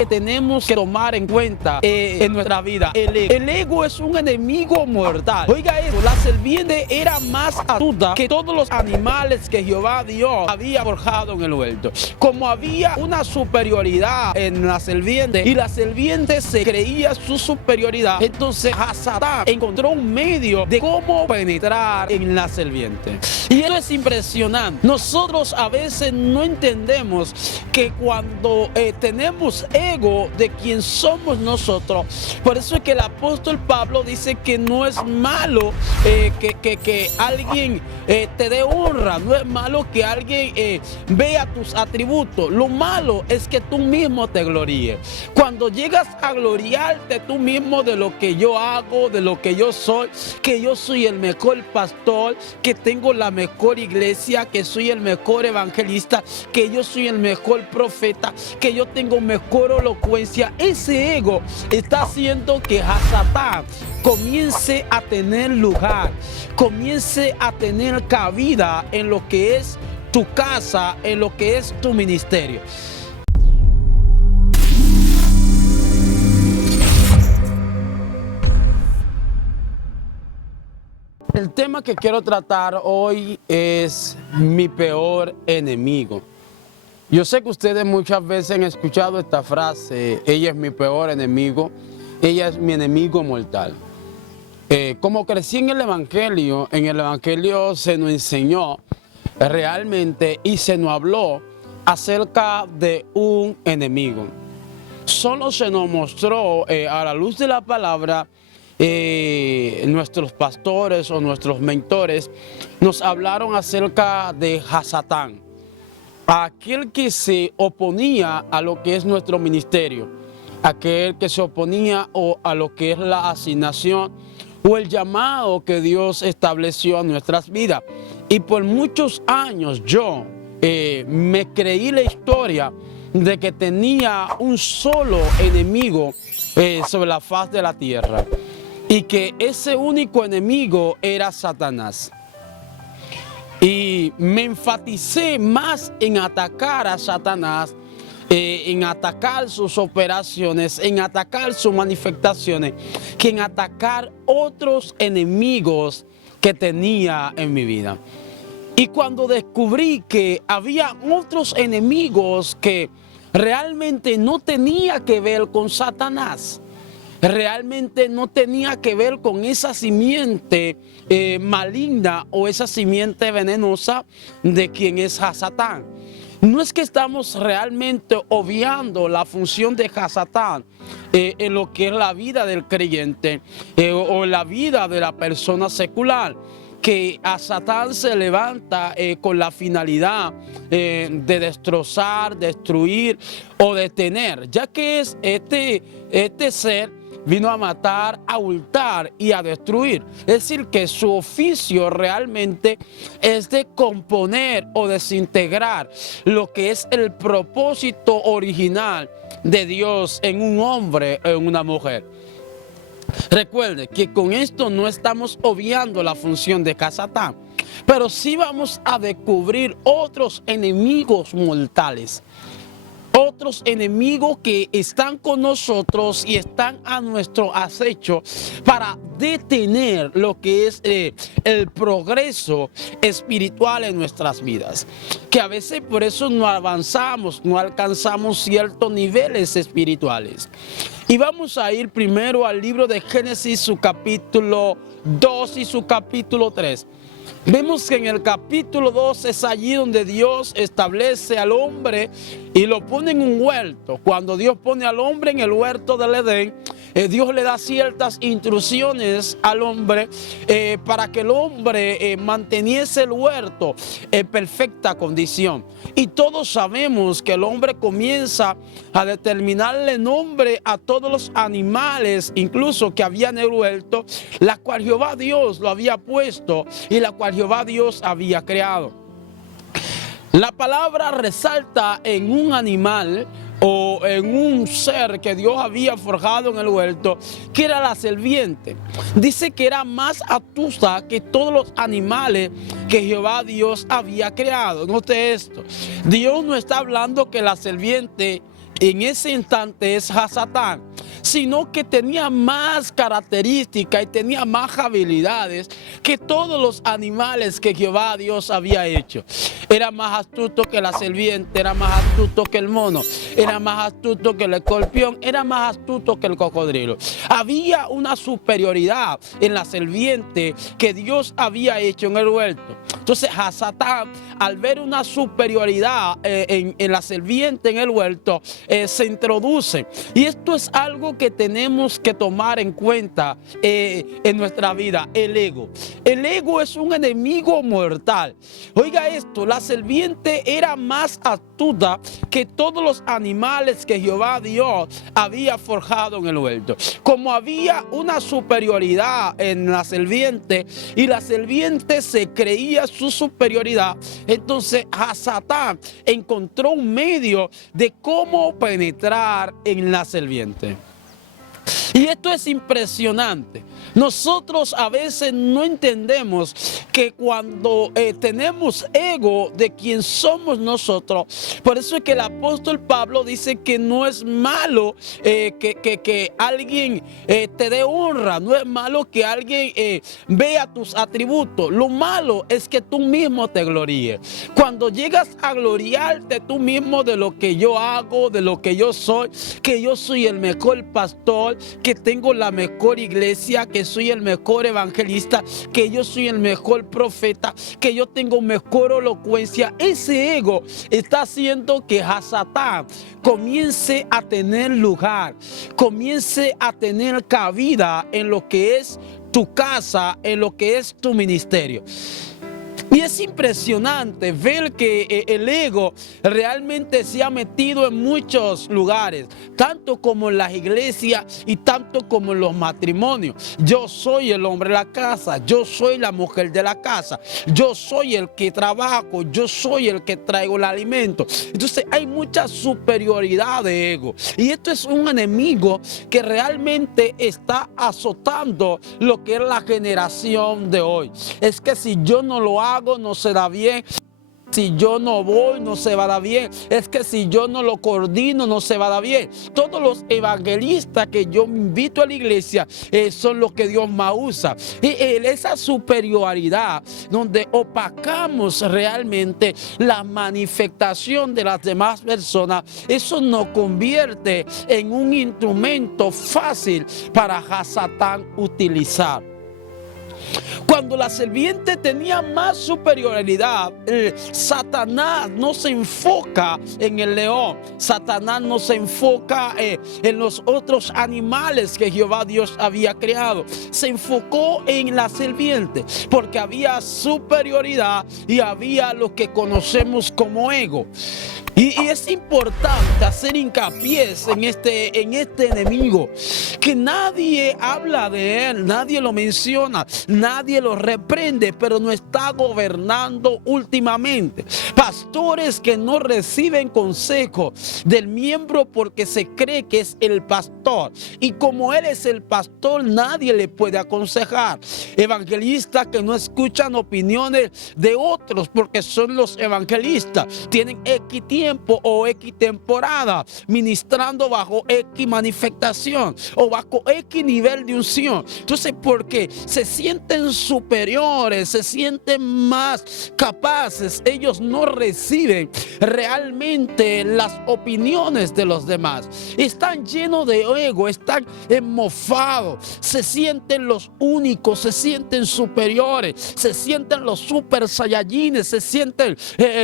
que tenemos que tomar en cuenta en nuestra vida. El ego es un enemigo mortal. Oiga eso, la serpiente era más astuta que todos los animales que Jehová Dios había forjado en el huerto. Como había una superioridad en la serpiente y la serpiente se creía su superioridad, entonces Satán encontró un medio de cómo penetrar en la serpiente. Y eso es impresionante. Nosotros a veces no entendemos que cuando tenemos ego de quién somos nosotros, por eso es que el apóstol Pablo dice que no es malo que alguien te dé honra, no es malo que alguien vea tus atributos. Lo malo es que tú mismo te gloríes. Cuando llegas a gloriarte tú mismo de lo que yo hago, de lo que yo soy, que yo soy el mejor pastor, que tengo la mejor iglesia, que soy el mejor evangelista, que yo soy el mejor profeta, que yo tengo mejor elocuencia, ese ego está haciendo que Satán comience a tener lugar, comience a tener cabida en lo que es tu casa, en lo que es tu ministerio. El tema que quiero tratar hoy es mi peor enemigo. Yo sé que ustedes muchas veces han escuchado esta frase: ella es mi peor enemigo, ella es mi enemigo mortal. Como crecí en el Evangelio se nos enseñó realmente y se nos habló acerca de un enemigo. Solo se nos mostró a la luz de la palabra. Nuestros pastores o nuestros mentores nos hablaron acerca de Satán, aquel que se oponía a lo que es nuestro ministerio, aquel que se oponía a lo que es la asignación o el llamado que Dios estableció a nuestras vidas. Y por muchos años yo me creí la historia de que tenía un solo enemigo sobre la faz de la tierra, y que ese único enemigo era Satanás. Y me enfaticé más en atacar a Satanás, en atacar sus operaciones, en atacar sus manifestaciones, que en atacar otros enemigos que tenía en mi vida. Y cuando descubrí que había otros enemigos que realmente no tenía que ver con Satanás, realmente no tenía que ver con esa simiente maligna o esa simiente venenosa de quien es Satán. No es que estamos realmente obviando la función de Satán en lo que es la vida del creyente o la vida de la persona secular, que a Satán se levanta con la finalidad de destrozar, destruir o detener, ya que es este ser vino a matar, a hurtar y a destruir. Es decir, que su oficio realmente es de componer o desintegrar lo que es el propósito original de Dios en un hombre o en una mujer. Recuerde que con esto no estamos obviando la función de Satán, pero sí vamos a descubrir otros enemigos mortales. Otros enemigos que están con nosotros y están a nuestro acecho para detener lo que es el progreso espiritual en nuestras vidas. Que a veces por eso no avanzamos, no alcanzamos ciertos niveles espirituales. Y vamos a ir primero al libro de Génesis, su capítulo 2 y su capítulo 3. Vemos que en el capítulo 2 es allí donde Dios establece al hombre y lo pone en un huerto. Cuando Dios pone al hombre en el huerto del Edén, Dios le da ciertas instrucciones al hombre para que el hombre manteniese el huerto en perfecta condición. Y todos sabemos que el hombre comienza a determinarle nombre a todos los animales, incluso que había en el huerto, la cual Jehová Dios lo había puesto y la cual Jehová Dios había creado. La palabra resalta en un animal o en un ser que Dios había forjado en el huerto, que era la serpiente. Dice que era más astuta que todos los animales que Jehová Dios había creado. Note esto, Dios no está hablando que la serpiente en ese instante es Hasatán, sino que tenía más características y tenía más habilidades que todos los animales que Jehová Dios había hecho. Era más astuto que la serpiente, era más astuto que el mono, era más astuto que el escorpión, era más astuto que el cocodrilo. Había una superioridad en la serpiente que Dios había hecho en el huerto. Entonces Hasatán, al ver una superioridad en la serpiente en el huerto, se introduce. Y esto es algo que tenemos que tomar en cuenta en nuestra vida, el ego. El ego es un enemigo mortal. Oiga esto, la serpiente era más astuta que todos los animales que Jehová Dios había forjado en el huerto. Como había una superioridad en la serpiente y la serpiente se creía su superioridad, entonces Hasatán encontró un medio de cómo penetrar en la serpiente. Y esto es impresionante. Nosotros a veces no entendemos que cuando tenemos ego de quién somos nosotros, por eso es que el apóstol Pablo dice que no es malo que alguien te dé honra, no es malo que alguien vea tus atributos. Lo malo es que tú mismo te gloríes. Cuando llegas a gloriarte tú mismo de lo que yo hago, de lo que yo soy, que yo soy el mejor pastor, que tengo la mejor iglesia, que soy el mejor evangelista, que yo soy el mejor profeta, que yo tengo mejor elocuencia. Ese ego está haciendo que Hasatán comience a tener lugar, comience a tener cabida en lo que es tu casa, en lo que es tu ministerio. Y es impresionante ver que el ego realmente se ha metido en muchos lugares, tanto como en las iglesias y tanto como en los matrimonios. Yo soy el hombre de la casa, yo soy la mujer de la casa, yo soy el que trabajo, yo soy el que traigo el alimento. Entonces hay mucha superioridad de ego. Y esto es un enemigo que realmente está azotando lo que es la generación de hoy. Es que si yo no lo hago, no será bien. Si yo no voy, no se va a dar bien. Es que si yo no lo coordino, no se va a dar bien. Todos los evangelistas que yo invito a la iglesia son los que Dios más usa. Y esa superioridad donde opacamos realmente la manifestación de las demás personas, eso nos convierte en un instrumento fácil para Hasatán utilizar. Cuando la serpiente tenía más superioridad, Satanás no se enfoca en el león, Satanás no se enfoca en los otros animales que Jehová Dios había creado, se enfocó en la serpiente porque había superioridad y había lo que conocemos como ego. Y es importante hacer hincapié en este enemigo, que nadie habla de él, nadie lo menciona, nadie lo reprende, pero no está gobernando últimamente. Pastores que no reciben consejo del miembro porque se cree que es el pastor, y como él es el pastor, nadie le puede aconsejar. Evangelistas que no escuchan opiniones de otros porque son los evangelistas, tienen X tiempo o X temporada ministrando bajo X manifestación o bajo X nivel de unción. Entonces, porque se sienten superiores, se sienten más capaces, ellos no reciben realmente las opiniones de los demás. Están llenos de ego, están mofados, se sienten los únicos, se sienten superiores, se sienten los super saiyajines, se sienten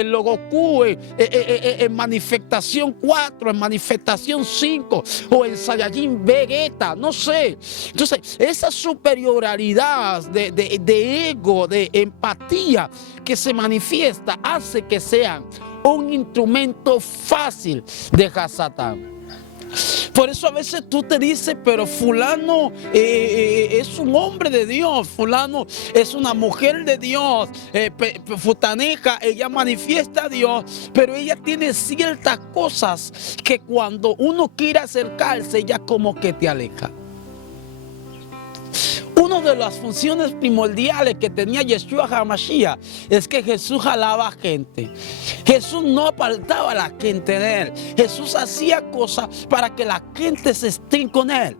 los Goku en manifestación 4, en manifestación 5 o en Saiyajin Vegeta, no sé. Entonces, esa superioridad de ego, de empatía que se manifiesta, hace que sean un instrumento fácil de Hasatán. Por eso a veces tú te dices, pero fulano es un hombre de Dios, fulano es una mujer de Dios, futaneja, ella manifiesta a Dios, pero ella tiene ciertas cosas que cuando uno quiere acercarse, ella como que te aleja. Uno de las funciones primordiales que tenía Yeshua HaMashiach es que Jesús jalaba gente. Jesús no apartaba a la gente de él. Jesús hacía cosas para que la gente se esté con él.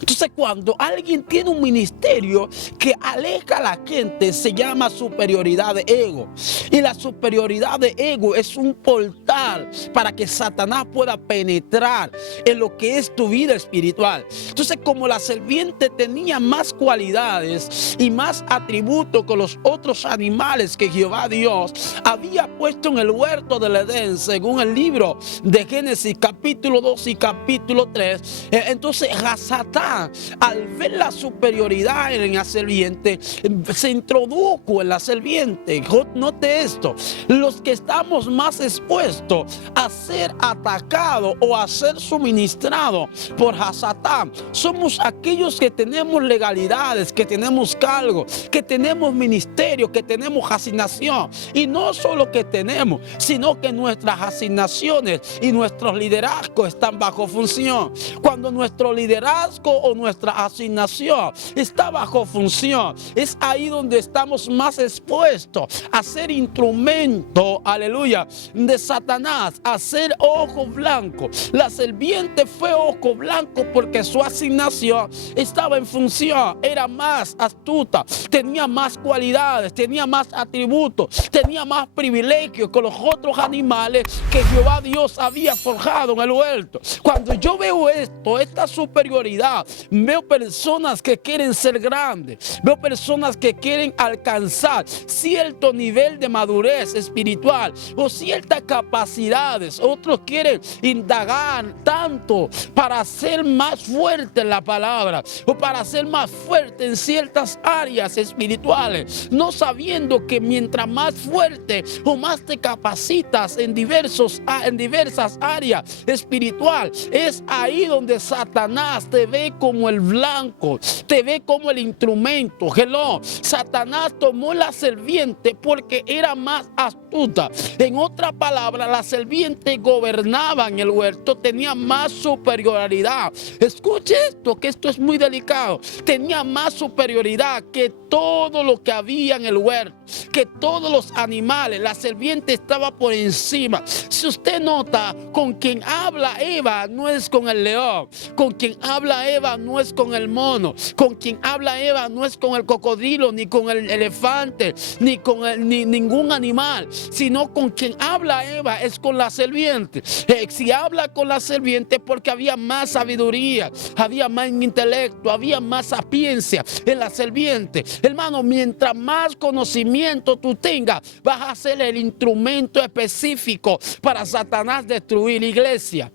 Entonces, cuando alguien tiene un ministerio que aleja a la gente, se llama superioridad de ego. Y la superioridad de ego es un portal para que Satanás pueda penetrar en lo que es tu vida espiritual. Entonces, como la serpiente tenía más cualidades y más atributos que los otros animales que Jehová Dios había puesto en el huerto del Edén, según el libro de Génesis capítulo 2 y capítulo 3, entonces Satán, al ver la superioridad en la serpiente, se introdujo en la serpiente. Note esto: los que estamos más expuestos a ser atacados o a ser suministrados por Satán somos aquellos que tenemos legalidades, que tenemos cargo, que tenemos ministerio, que tenemos asignación. Y no solo que tenemos, sino que nuestras asignaciones y nuestros liderazgos están bajo función. Cuando nuestro liderazgo o nuestra asignación está bajo función, es ahí donde estamos más expuestos a ser instrumento, aleluya, de Satanás, a ser ojo blanco. La serpiente fue ojo blanco porque su asignación estaba en función, era más astuta, tenía más cualidades, tenía más atributos, tenía más privilegios que los otros animales que Jehová Dios había forjado en el huerto. Cuando yo veo esto, esta superioridad, veo personas que quieren ser grandes, veo personas que quieren alcanzar cierto nivel de madurez espiritual o ciertas capacidades. Otros quieren indagar tanto para ser más fuerte en la palabra o para ser más fuerte en ciertas áreas espirituales, no sabiendo que mientras más fuerte o más te capacitas en diversas áreas espirituales, es ahí donde Satanás te ve como el blanco, te ve como el instrumento. Hello. Satanás tomó la serpiente porque era más astuta. En otra palabra, la serpiente gobernaba en el huerto, tenía más superioridad. Escuche esto, que esto es muy delicado. Tenía más superioridad que todo lo que había en el huerto, que todos los animales. La serpiente estaba por encima. Si usted nota, con quien habla Eva no es con el león, con quien habla Eva no es con el mono, con quien habla Eva no es con el cocodrilo, ni con el elefante, ni con ningún animal, sino con quien habla Eva es con la serpiente. Si habla con la serpiente es porque había más sabiduría, había más intelecto, había más sapiencia en la serpiente. Hermano, mientras más conocimiento tú tengas, vas a ser el instrumento específico para Satanás destruir la iglesia.